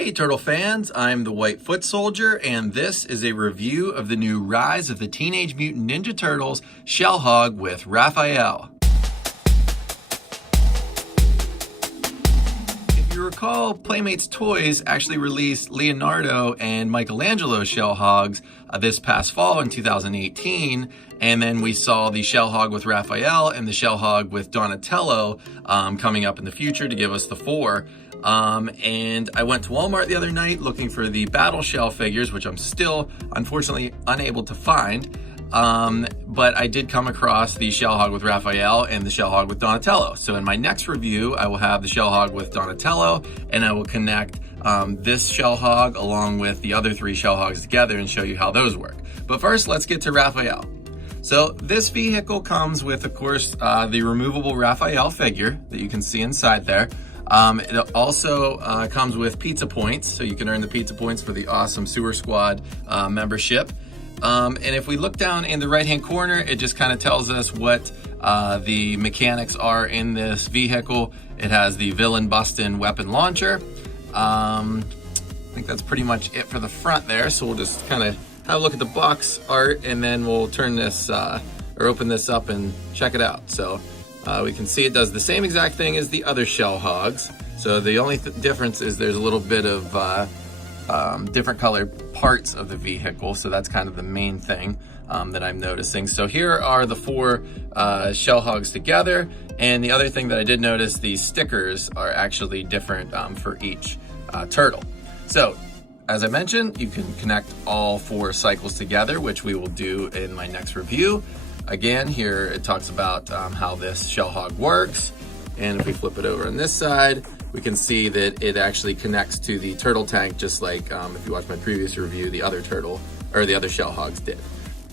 Hey Turtle fans, I'm the White Foot Soldier, and this is a review of the new Rise of the Teenage Mutant Ninja Turtles Shell Hog with Raphael. If you recall, Playmates Toys actually released Leonardo and Michelangelo Shell Hogs this past fall in 2018, and then we saw the Shell Hog with Raphael and the Shell Hog with Donatello coming up in the future to give us the four. And I went to Walmart the other night looking for the Battle Shell figures, which I'm still unfortunately unable to find. But I did come across the Shell Hog with Raphael and the Shell Hog with Donatello. So in my next review, I will have the Shell Hog with Donatello, and I will connect this Shell Hog along with the other three Shell Hogs together and show you how those work. But first, let's get to Raphael. So this vehicle comes with, of course, the removable Raphael figure that you can see inside there. It also comes with pizza points, so you can earn the pizza points for the awesome Sewer Squad membership. And if we look down in the right-hand corner, it just kind of tells us what the mechanics are in this vehicle. It has the Villain Bustin' weapon launcher. I think that's pretty much it for the front there, so we'll just kind of have a look at the box art, and then we'll turn this, or open this up and check it out. So we can see it does the same exact thing as the other Shell Hogs. So the only difference is there's a little bit of different colored parts of the vehicle. So that's kind of the main thing that I'm noticing. So here are the four Shell Hogs together. And the other thing that I did notice, the stickers are actually different for each turtle. So as I mentioned, you can connect all four cycles together, which we will do in my next review. Again, here it talks about how this Shell Hog works. And if we flip it over on this side, we can see that it actually connects to the turtle tank, just like if you watch my previous review, the other turtle, or the other Shell Hogs did.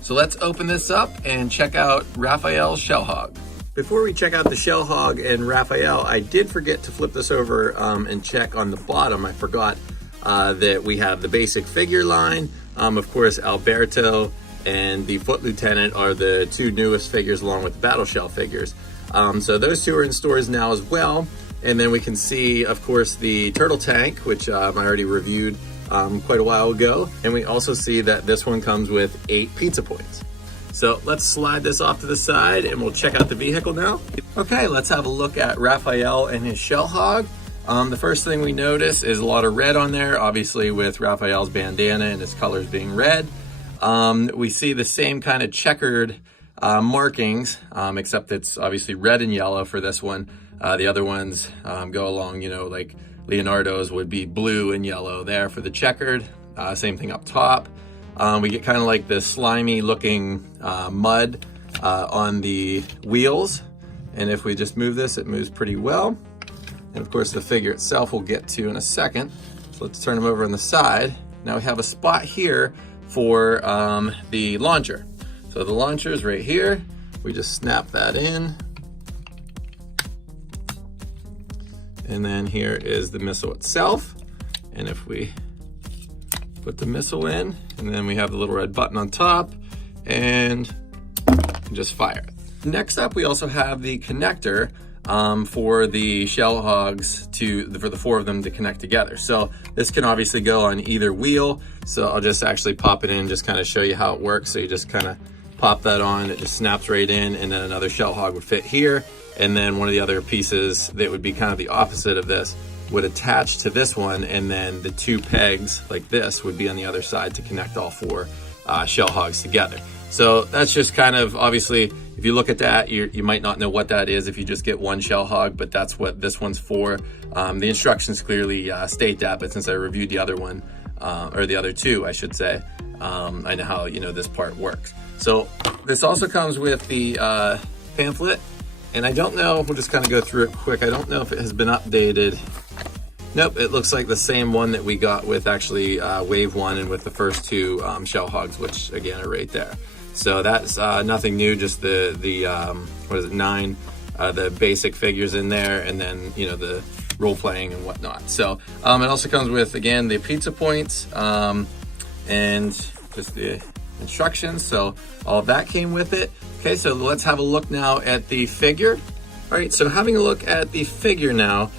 So let's open this up and check out Raphael's Shell Hog. Before we check out the Shell Hog and Raphael, I did forget to flip this over and check on the bottom. I forgot that we have the basic figure line. Of course, Alberto and the Foot Lieutenant are the two newest figures along with the Battle Shell figures. So those two are in stores now as well. And then we can see, of course, the Turtle Tank, which I already reviewed quite a while ago. And we also see that this one comes with 8 pizza points. So let's slide this off to the side and we'll check out the vehicle now. Okay, let's have a look at Raphael and his Shell Hog. The first thing we notice is a lot of red on there, obviously with Raphael's bandana and his colors being red. We see the same kind of checkered markings, except it's obviously red and yellow for this one. The other ones go along, you know, like Leonardo's would be blue and yellow there for the checkered. Same thing up top. We get kind of like this slimy looking mud on the wheels. And if we just move this, it moves pretty well. And of course the figure itself we'll get to in a second. So let's turn them over on the side. Now we have a spot here for the launcher. So the launcher is right here. We just snap that in. And then here is the missile itself. And if we put the missile in, and then we have the little red button on top, and just fire it. Next up, we also have the connector for the Shell Hogs for the four of them to connect together. So this can obviously go on either wheel. So I'll just actually pop it in and just kind of show you how it works. So you just kind of pop that on, it just snaps right in, and then another Shell Hog would fit here. And then one of the other pieces that would be kind of the opposite of this would attach to this one, and then the two pegs like this would be on the other side to connect all four Shell Hogs together. So that's just kind of, obviously, if you look at that, you might not know what that is if you just get one Shell Hog, but that's what this one's for. The instructions clearly state that, but since I reviewed the other one, or the other two, I should say, I know how, you know, this part works. So this also comes with the pamphlet, and I don't know, we'll just kind of go through it quick. I don't know if it has been updated. Nope, it looks like the same one that we got with actually Wave 1 and with the first two Shell Hogs, which again are right there. So that's nothing new, just the what is it, 9, the basic figures in there, and then, you know, the role playing and whatnot. So it also comes with, again, the pizza points and just the instructions. So all of that came with it. Okay, so let's have a look now at the figure. All right, so having a look at the figure now,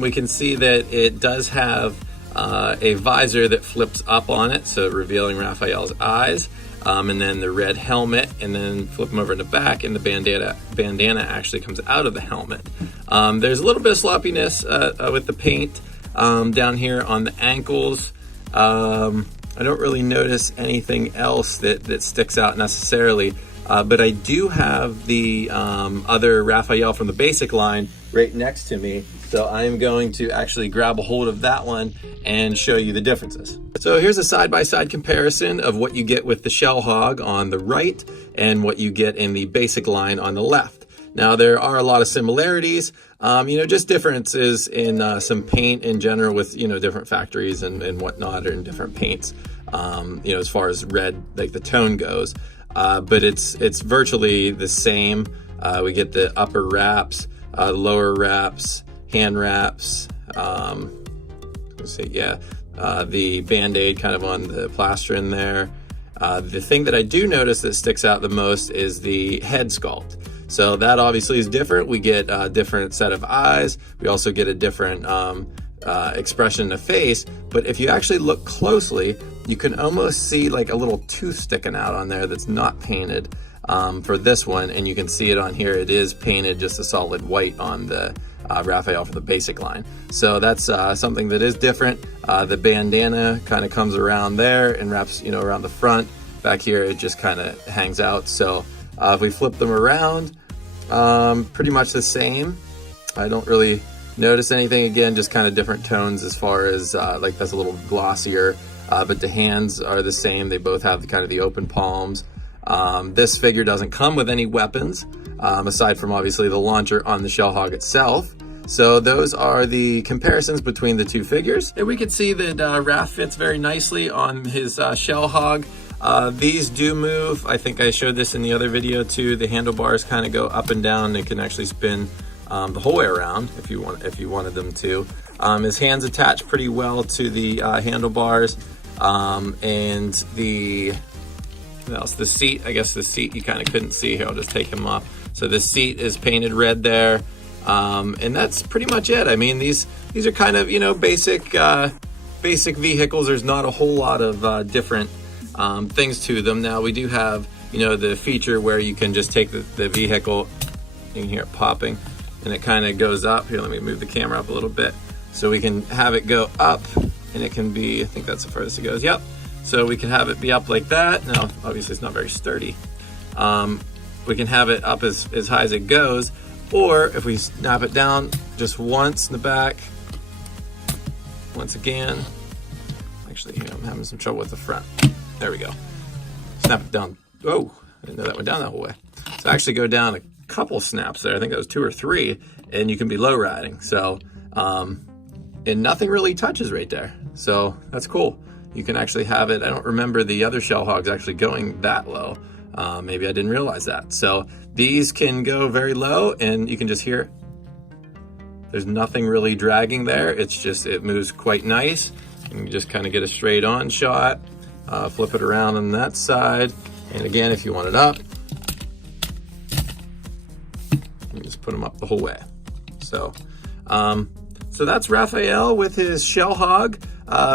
we can see that it does have a visor that flips up on it, so revealing Raphael's eyes, and then the red helmet, and then flip them over in the back, and the bandana actually comes out of the helmet. There's a little bit of sloppiness with the paint down here on the ankles. I don't really notice anything else that sticks out necessarily, but I do have the other Raphael from the basic line right next to me. So I'm going to actually grab a hold of that one and show you the differences. So here's a side-by-side comparison of what you get with the Shell Hog on the right and what you get in the basic line on the left. Now there are a lot of similarities, just differences in some paint in general with, different factories and whatnot, or in different paints, as far as red, like the tone goes. But it's virtually the same. We get the upper wraps, lower wraps, hand wraps, the Band-Aid kind of on the plaster in there. The thing that I do notice that sticks out the most is the head sculpt. So that obviously is different. We get a different set of eyes. We also get a different expression in the face. But if you actually look closely, you can almost see like a little tooth sticking out on there that's not painted for this one. And you can see it on here. It is painted just a solid white on the Raphael for the basic line. So that's something that is different. The bandana kind of comes around there and wraps, around the front. Back here, it just kind of hangs out. So if we flip them around, pretty much the same. I don't really notice anything. Again, just kind of different tones as far as like that's a little glossier, but the hands are the same. They both have the open palms. This figure doesn't come with any weapons, aside from obviously the launcher on the Shell Hog itself. So those are the comparisons between the two figures. And we can see that Raph fits very nicely on his Shell Hog. These do move. I think I showed this in the other video too. The handlebars kind of go up and down. They can actually spin the whole way around if you wanted them to. His hands attach pretty well to the handlebars, and the seat. I guess the seat you kind of couldn't see here. I'll just take him off. So the seat is painted red there, and that's pretty much it. I mean, these are kind of basic vehicles. There's not a whole lot of different things to them. Now we do have the feature where you can just take the vehicle. You can hear it popping, and it kind of goes up. Here, let me move the camera up a little bit so we can have it go up, and it can be, I think that's the furthest it goes. Yep. So we can have it be up like that. Now, obviously it's not very sturdy. We can have it up as high as it goes, or if we snap it down just once in the back, once again. Actually, here, I'm having some trouble with the front. There we go. Snap it down. Oh, I didn't know that went down that whole way. So actually go down a couple snaps there. I think that was 2 or 3, and you can be low riding. So, and nothing really touches right there. So that's cool. You can actually have it. I don't remember the other Shell Hogs actually going that low. Maybe I didn't realize that. So these can go very low, and you can just hear there's nothing really dragging there. It's just, it moves quite nice. You can just kind of get a straight on shot, flip it around on that side. And again, if you want it up, you just put them up the whole way. So, so that's Raphael with his Shell Hog.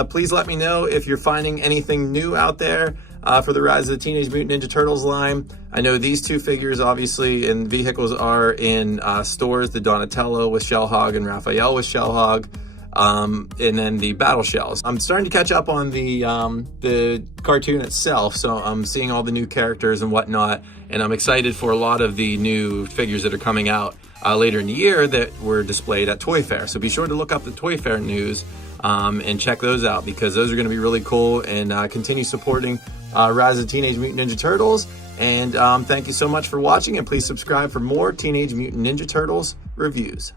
Please let me know if you're finding anything new out there for the Rise of the Teenage Mutant Ninja Turtles line. I know these two figures obviously in vehicles are in stores, the Donatello with Shell Hog and Raphael with Shell Hog, and then the Battle Shells. I'm starting to catch up on the cartoon itself, so I'm seeing all the new characters and whatnot, and I'm excited for a lot of the new figures that are coming out later in the year that were displayed at Toy Fair. So be sure to look up the Toy Fair news and check those out, because those are going to be really cool, and continue supporting Rise of Teenage Mutant Ninja Turtles. And thank you so much for watching, and please subscribe for more Teenage Mutant Ninja Turtles reviews.